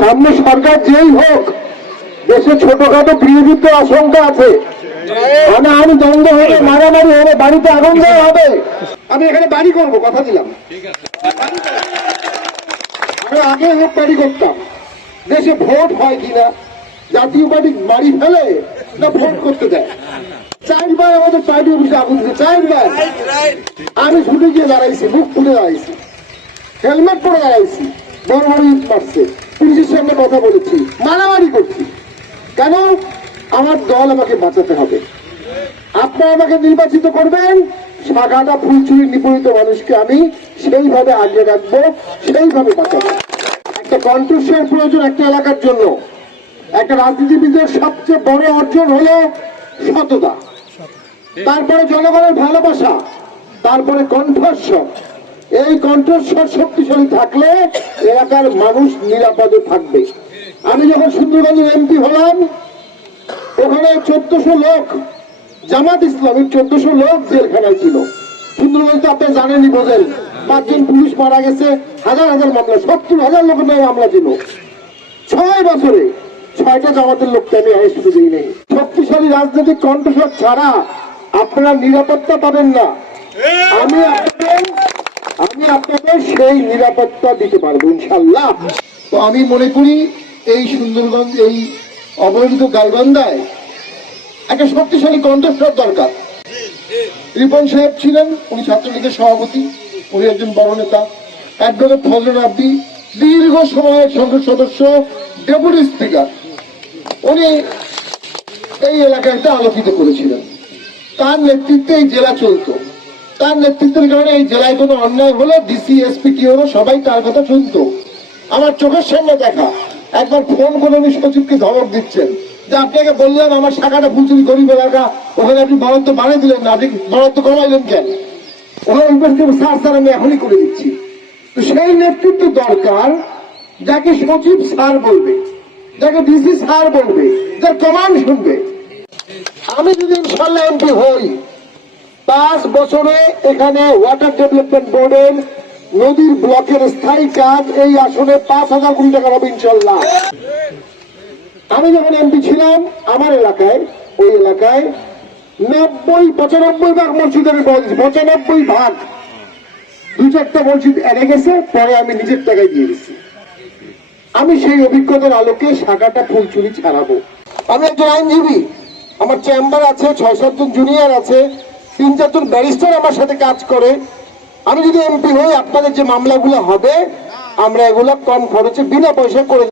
সামনে সরকার যেই হোক, দেশে ছোটখাটো গৃহযুদ্ধ আশঙ্কা আছে, আমি দ্বন্দ্ব হবে, মারামারি হবে, বাড়িতে আগুন দেওয়া হবে। আমি এখানে বাড়ি করবো, কথা দিলাম। আমি আগে হোক বাড়ি করতাম। দেশে ভোট হয় কিনা, জাতীয় পার্টি বাড়ি ফেলে না ভোট করতে দেয়। 4 বার আমাদের পার্টি অফিসে আগুন দিচ্ছে, 4 বার। আমি ছুটে গিয়ে দাঁড়াইছি, মুখ খুলে দাঁড়াইছি, হেলমেট পরে দাঁড়াইছি, বড় বড় ইট মারছে, পুলিশের সামনে কথা বলেছি, মারামারি করছি। কেন? আমার দল আমাকে বাঁচাতে হবে। আপনারা আমাকে নির্বাচিত করবেন, শাখাটা ফুলচুরি নিপীড়িত মানুষকে আমি সেইভাবে আগলে রাখবো, সেইভাবে বাঁচাবো। একটা কণ্ঠস্বর প্রয়োজন একটা এলাকার জন্য। একটা রাজনীতিবিদের সবচেয়ে বড় অর্জন হলো সততা, তারপরে জনগণের ভালোবাসা, তারপরে কণ্ঠস্বর। এই কণ্ঠস্বর শক্তিশালী থাকলে এলাকার মানুষ নিরাপদে থাকবে। আমি যখন সুন্দরগঞ্জের এমপি হলাম, ওখানে 1400 লোক, জামাত ইসলামের 1400 লোক জেলখানায় ছিল। সুন্দরগঞ্জ তো আপনি জানেনই, বোঝেন, 5 জন পুলিশ মারা গেছে, হাজার হাজার মামলা, 70,000 লোকের নামে মামলা ছিল। 6 বছরে 6টা জামাতের লোককে আমি আইন শুরু দিই নেই। শক্তিশালী রাজনৈতিক কণ্ঠস্বর ছাড়া আপনারা নিরাপত্তা পাবেন না। আমি আপনাদের সেই নিরাপত্তা দিতে পারবো ইনশাল্লাহ। তো আমি মনে করি এই সুন্দরগঞ্জ, এই অবহেলিত গাইবান্ধায় একটা শক্তিশালী কণ্ঠস্বর দরকার। রিপন সাহেব ছিলেন, উনি ছাত্রলীগের সভাপতি, উনি একজন বড় নেতা। অ্যাডভোকেট ফজলুল রাব্বি দীর্ঘ সময়ের সংসদ সদস্য, ডেপুটি স্পিকার, উনি এই এলাকাটা আলোকিত করেছিলেন। তার নেতৃত্বে এই জেলা চলতো। তার নেতৃত্বের কারণে এই জেলায় কোনো অন্যায় হলে ডিসি, এসপি, টিও সবাই তার কথা শুনতো। আমার চোখের সামনে দেখা, একবার ফোন করে উনি সচিবকে ধমক দিচ্ছেন যে আপনাকে বললাম আমার শাখাটা ফুলচুরি গরিব এলাকা, ওখানে আপনি বরাদ্দ বাড়িয়ে দিলেন না, আপনি বরাদ্দ কমাইলেন কেন? ওখানে স্যার আমি এখনই করে দিচ্ছি। তো সেই নেতৃত্ব দরকার, যাকে সচিব স্যার বলবে, যাকে ডিসি স্যার বলবে, যার কমান্ড শুনবে। আমি যদি ইনশাল্লাহ এমপি হই, 5 বছরে এখানে ওয়াটার ডেভেলপমেন্ট বোর্ডের নদীর ব্লকের স্থায়ী কাজ এই আসনে 5,000 কোটি টাকা হবে ইনশাল্লাহ। আমি যখন এমপি ছিলাম, আমার এলাকায়, ওই এলাকায় 95 ভাগ মসজিদ আমি বলেছি, 95 ভাগ। 2-4টা মসজিদ এনে গেছে, পরে আমি নিজের টাকায় দিয়ে গেছি। আমি সেই অভিজ্ঞতার আলোকে শাখাটা ফুলচুরি ছাড়াবো। আমি একজন আইনজীবী, আমার চেম্বার আছে, 6-7 জন জুনিয়র আছে, 3-4 জন ব্যারিস্টার আমার সাথে কাজ করে। আমি যদি এমপি হই, আপনাদের যে মামলাগুলো হবে আমরা এগুলো কম খরচে বিনা পয়সা করে